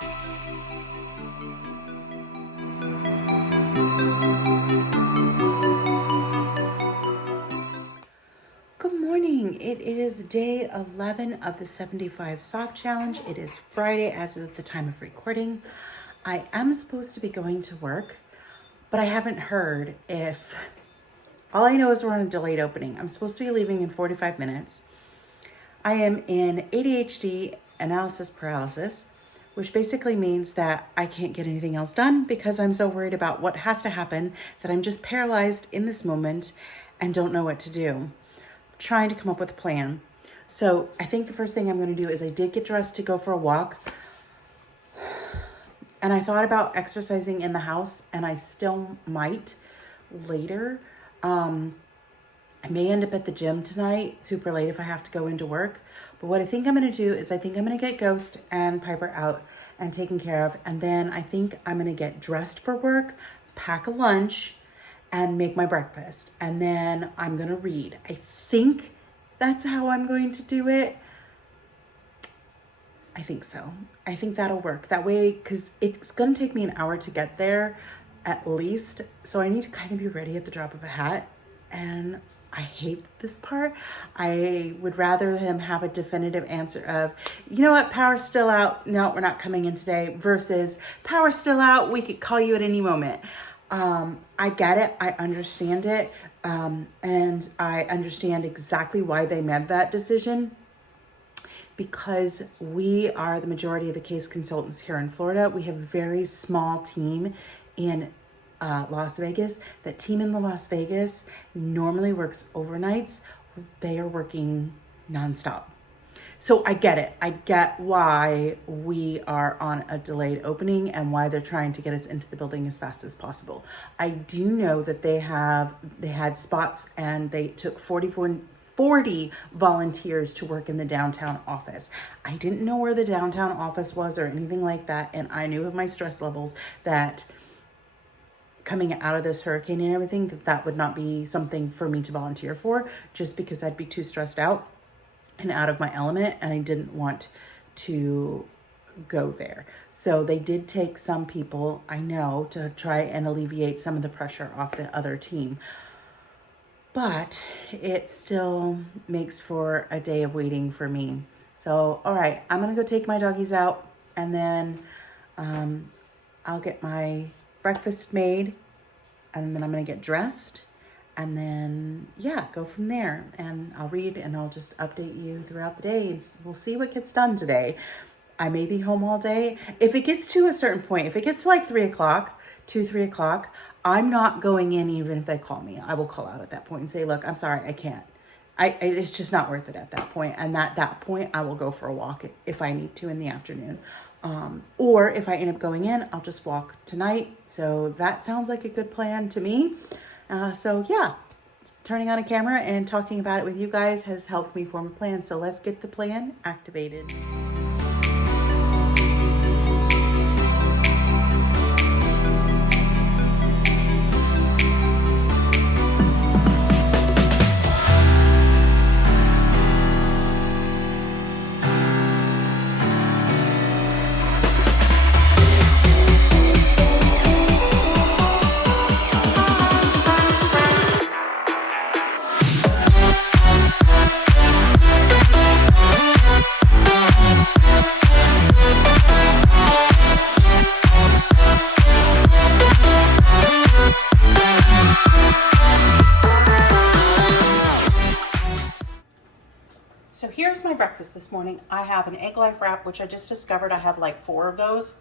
Good morning. It is day 11 of the 75 Soft Challenge. It is Friday as of the time of recording. I am supposed to be going to work, but I haven't heard if... All I know is we're on a delayed opening. I'm supposed to be leaving in 45 minutes. I am in ADHD analysis paralysis, which basically means that I can't get anything else done because I'm so worried about what has to happen that I'm just paralyzed in this moment and don't know what to do. Trying to come up with a plan. So I think the first thing I'm going to do is I did get dressed to go for a walk. And I thought about exercising in the house, and I still might later. I may end up at the gym tonight, super late if I have to go into work. But what I think I'm going to do is I think I'm going to get Ghost and Piper out and taken care of. And then I think I'm going to get dressed for work, pack a lunch, and make my breakfast. And then I'm going to read. I think that's how I'm going to do it. I think so. I think that'll work. That way, because it's going to take me an hour to get there at least. So I need to kind of be ready at the drop of a hat. And I hate this part. I would rather him have a definitive answer of, you know what, power's still out. No, we're not coming in today. Versus power's still out. We could call you at any moment. I get it. I understand it. And I understand exactly why they made that decision, because we are the majority of the case consultants here in Florida. We have a very small team in Las Vegas. That team in Las Vegas normally works overnights. They are working nonstop. So I get it. I get why we are on a delayed opening and why they're trying to get us into the building as fast as possible. I do know that they had spots and they took 40 volunteers to work in the downtown office. I didn't know where the downtown office was or anything like that. And I knew of my stress levels that coming out of this hurricane and everything, that would not be something for me to volunteer for, just because I'd be too stressed out and out of my element, and I didn't want to go there. So they did take some people, I know, to try and alleviate some of the pressure off the other team. But it still makes for a day of waiting for me. So, all right, I'm gonna go take my doggies out, and then I'll get my breakfast made, and then I'm gonna get dressed, and then, yeah, go from there. And I'll read and I'll just update you throughout the day. We'll see what gets done today. I may be home all day. If it gets to a certain point, if it gets to like 3 o'clock, 3 o'clock, I'm not going in even if they call me. I will call out at that point and say, look, I'm sorry, I can't. It's just not worth it at that point. And at that point, I will go for a walk if I need to in the afternoon. Or if I end up going in, I'll just walk tonight. So that sounds like a good plan to me. So yeah, turning on a camera and talking about it with you guys has helped me form a plan. So let's get the plan activated. So here's my breakfast this morning. I have an Egg Life wrap, which I just discovered I have like 4 of those,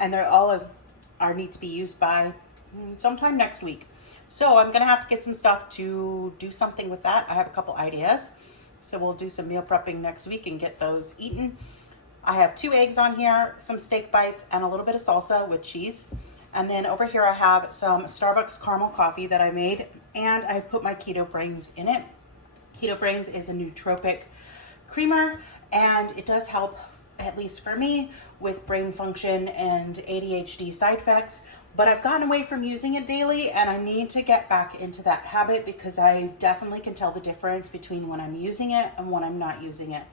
and they're all need to be used by sometime next week. So I'm gonna have to get some stuff to do something with that. I have a couple ideas. So we'll do some meal prepping next week and get those eaten. I have 2 eggs on here, some steak bites, and a little bit of salsa with cheese. And then over here I have some Starbucks caramel coffee that I made, and I put my Keto Brains in it. Keto Brains is a nootropic creamer, and it does help, at least for me, with brain function and ADHD side effects. But I've gotten away from using it daily, and I need to get back into that habit because I definitely can tell the difference between when I'm using it and when I'm not using it.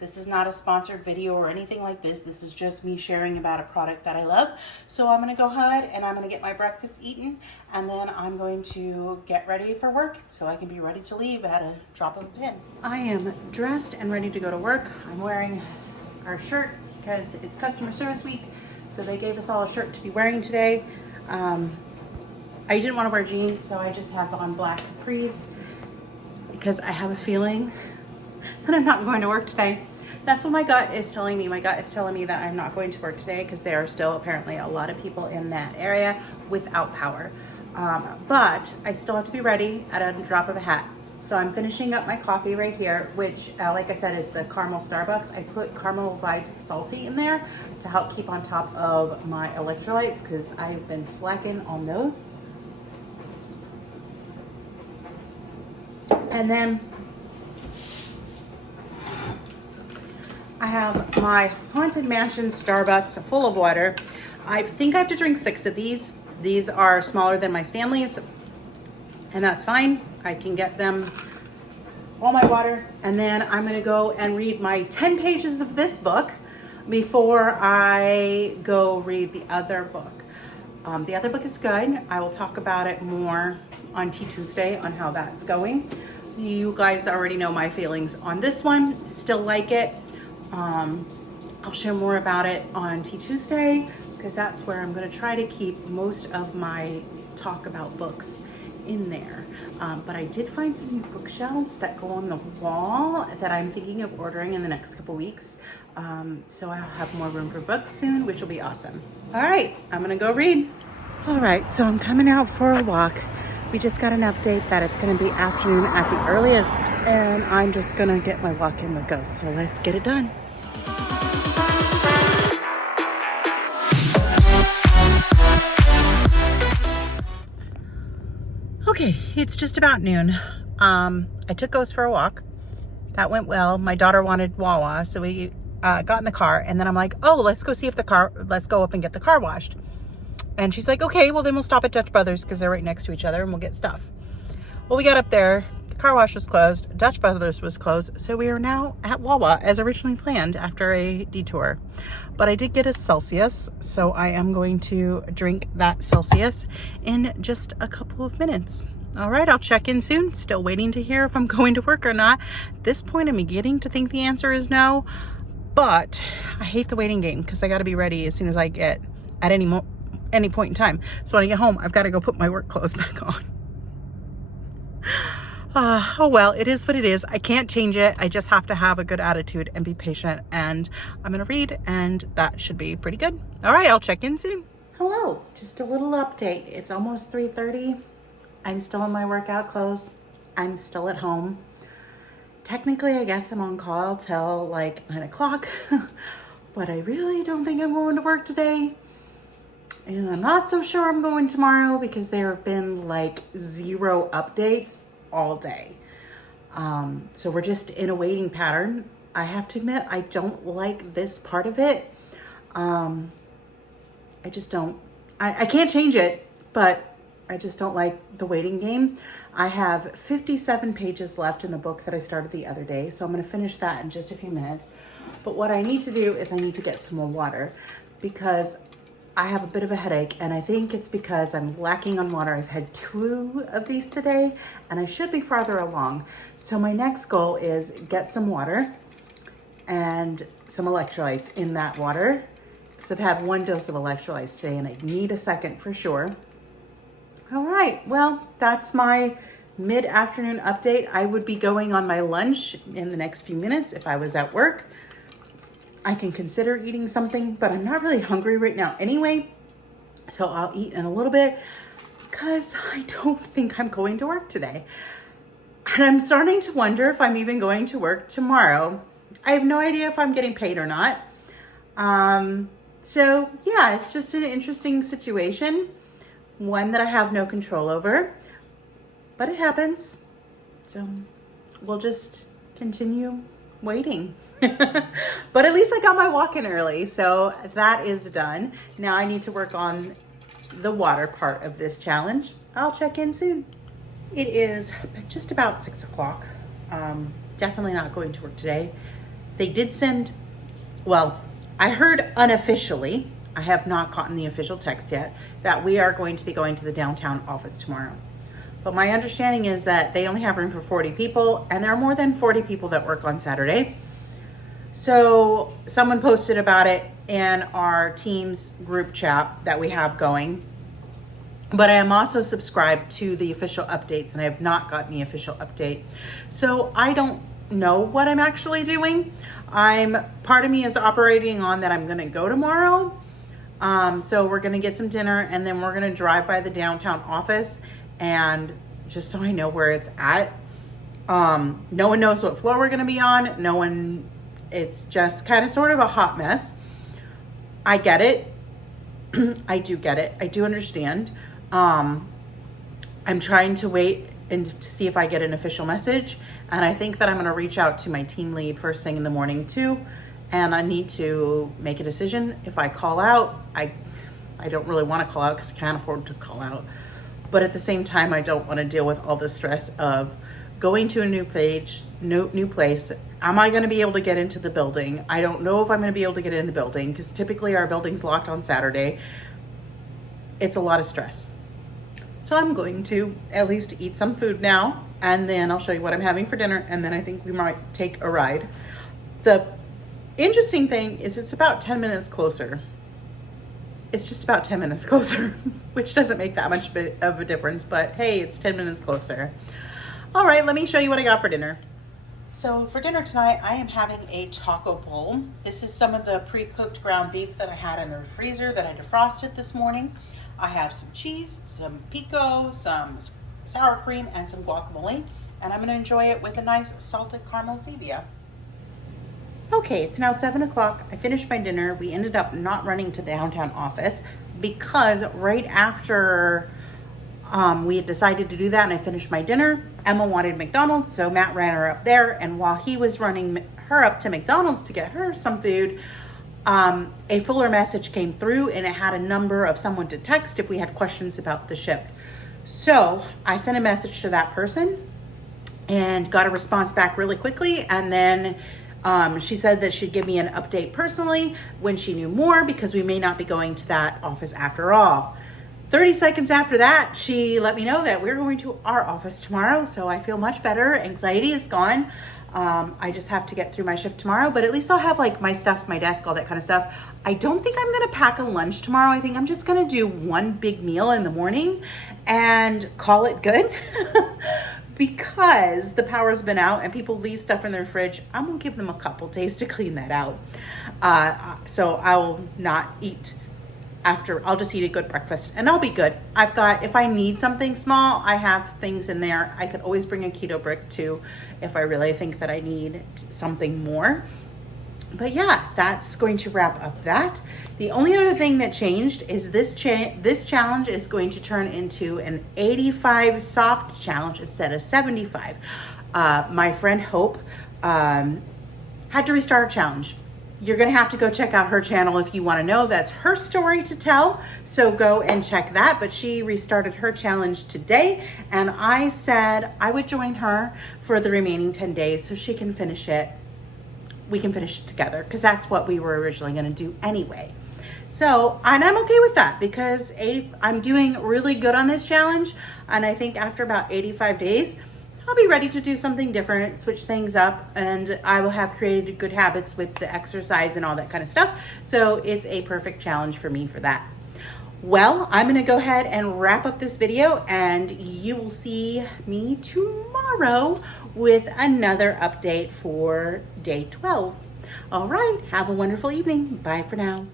This is not a sponsored video or anything like this. This is just me sharing about a product that I love. So I'm gonna go ahead and I'm gonna get my breakfast eaten, and then I'm going to get ready for work so I can be ready to leave at a drop of a pin. I am dressed and ready to go to work. I'm wearing our shirt because it's customer service week. So they gave us all a shirt to be wearing today. I didn't want to wear jeans, so I just have on black capris because I have a feeling that I'm not going to work today. That's what my gut is telling me. My gut is telling me that I'm not going to work today because there are still apparently a lot of people in that area without power. But I still have to be ready at a drop of a hat. So I'm finishing up my coffee right here, which like I said is the caramel Starbucks. I put Caramel Vibes Salty in there to help keep on top of my electrolytes because I've been slacking on those. And then I have my Haunted Mansion Starbucks full of water. I think I have to drink 6 of these. These are smaller than my Stanleys, and that's fine. I can get them all my water, and then I'm gonna go and read my 10 pages of this book before I go read the other book. The other book is good. I will talk about it more on Tea Tuesday on how that's going. You guys already know my feelings on this one. Still like it. I'll share more about it on Tea Tuesday because that's where I'm going to try to keep most of my talk about books in there. But I did find some new bookshelves that go on the wall that I'm thinking of ordering in the next couple weeks. So I'll have more room for books soon, which will be awesome. All right, I'm going to go read. All right, so I'm coming out for a walk. We just got an update that it's going to be afternoon at the earliest, and I'm just going to get my walk in with Ghost. So let's get it done. Okay, it's just about noon. I took Ghost for a walk. That went well. My daughter wanted Wawa, so we got in the car, and then I'm like, oh, let's go up and get the car washed. And she's like, okay, well then we'll stop at Dutch Brothers because they're right next to each other and we'll get stuff. Well, we got up there, the car wash was closed, Dutch Brothers was closed, so we are now at Wawa as originally planned after a detour. But I did get a Celsius, so I am going to drink that Celsius in just a couple of minutes. All right, I'll check in soon. Still waiting to hear if I'm going to work or not. At this point, I'm beginning to think the answer is no, but I hate the waiting game because I got to be ready as soon as I get at any point in time. So when I get home, I've got to go put my work clothes back on. Oh well, it is what it is. I can't change it. I just have to have a good attitude and be patient, and I'm gonna read, and that should be pretty good. All right, I'll check in soon. Hello, just a little update. It's almost 3:30. I'm still in my workout clothes. I'm still at home. Technically, I guess I'm on call till like 9 o'clock, but I really don't think I'm going to work today. And I'm not so sure I'm going tomorrow because there have been like 0 updates all day. So we're just in a waiting pattern. I have to admit, I don't like this part of it. I just don't, I can't change it, but I just don't like the waiting game. I have 57 pages left in the book that I started the other day. So I'm going to finish that in just a few minutes. But what I need to do is I need to get some more water because I have a bit of a headache, and I think it's because I'm lacking on water. I've had 2 of these today, and I should be farther along. So my next goal is get some water and some electrolytes in that water. So I've had 1 dose of electrolytes today, and I need a second for sure. All right, well, that's my mid-afternoon update. I would be going on my lunch in the next few minutes if I was at work. I can consider eating something, but I'm not really hungry right now anyway. So I'll eat in a little bit because I don't think I'm going to work today. And I'm starting to wonder if I'm even going to work tomorrow. I have no idea if I'm getting paid or not. So yeah, it's just an interesting situation. One that I have no control over, but it happens. So we'll just continue waiting. But at least I got my walk in early, so that is done. Now I need to work on the water part of this challenge. I'll check in soon. It is just about 6 o'clock. Definitely not going to work today. They did send, well, I heard unofficially, I have not gotten the official text yet, that we are going to be going to the downtown office tomorrow. But my understanding is that they only have room for 40 people, and there are more than 40 people that work on Saturday. So someone posted about it in our Teams group chat that we have going. But I am also subscribed to the official updates, and I have not gotten the official update. So I don't know what I'm actually doing. Part of me is operating on that I'm going to go tomorrow. So we're going to get some dinner, and then we're going to drive by the downtown office, and just so I know where it's at. No one knows what floor we're going to be on. It's just kind of sort of a hot mess. I get it. I do get it. I do understand. I'm trying to wait and to see if I get an official message. And I think that I'm going to reach out to my team lead first thing in the morning too. And I need to make a decision. If I call out, I don't really want to call out because I can't afford to call out. But at the same time, I don't want to deal with all the stress of going to a new place. Am I going to be able to get into the building? I don't know if I'm going to be able to get in the building because typically our building's locked on Saturday. It's a lot of stress. So I'm going to at least eat some food now, and then I'll show you what I'm having for dinner, and then I think we might take a ride. The interesting thing is it's about 10 minutes closer. It's just about 10 minutes closer, which doesn't make that much of a difference, but hey, it's 10 minutes closer. All right, let me show you what I got for dinner. So for dinner tonight, I am having a taco bowl. This is some of the pre-cooked ground beef that I had in the freezer that I defrosted this morning. I have some cheese, some pico, some sour cream, and some guacamole, and I'm gonna enjoy it with a nice salted caramel Zevia. Okay, it's now 7 o'clock. I finished my dinner. We ended up not running to the downtown office because right after we had decided to do that and I finished my dinner, Emma wanted McDonald's, so Matt ran her up there, and while he was running her up to McDonald's to get her some food, a fuller message came through, and it had a number of someone to text if we had questions about the ship. So I sent a message to that person and got a response back really quickly, and then she said that she'd give me an update personally when she knew more, because we may not be going to that office after all. 30 seconds after that, she let me know that we're going to our office tomorrow, so I feel much better. Anxiety is gone. I just have to get through my shift tomorrow, but at least I'll have like my stuff, my desk, all that kind of stuff. I don't think I'm gonna pack a lunch tomorrow. I think I'm just gonna do one big meal in the morning and call it good. Because the power's been out and people leave stuff in their fridge, I'm gonna give them a couple days to clean that out. So I'll not eat after. I'll just eat a good breakfast and I'll be good. I've got, if I need something small, I have things in there. I could always bring a keto brick too if I really think that I need something more. But yeah, that's going to wrap up that. The only other thing that changed is this challenge is going to turn into an 85 soft challenge instead of 75. My friend Hope had to restart a challenge. You're gonna have to go check out her channel if you wanna know. That's her story to tell, so go and check that. But she restarted her challenge today, and I said I would join her for the remaining 10 days so she can finish it. We can finish it together, because that's what we were originally gonna do anyway. So, and I'm okay with that, because I'm doing really good on this challenge, and I think after about 85 days, I'll be ready to do something different, switch things up, and I will have created good habits with the exercise and all that kind of stuff. So it's a perfect challenge for me for that. Well, I'm gonna go ahead and wrap up this video, and you will see me tomorrow with another update for day 12. All right, have a wonderful evening. Bye for now.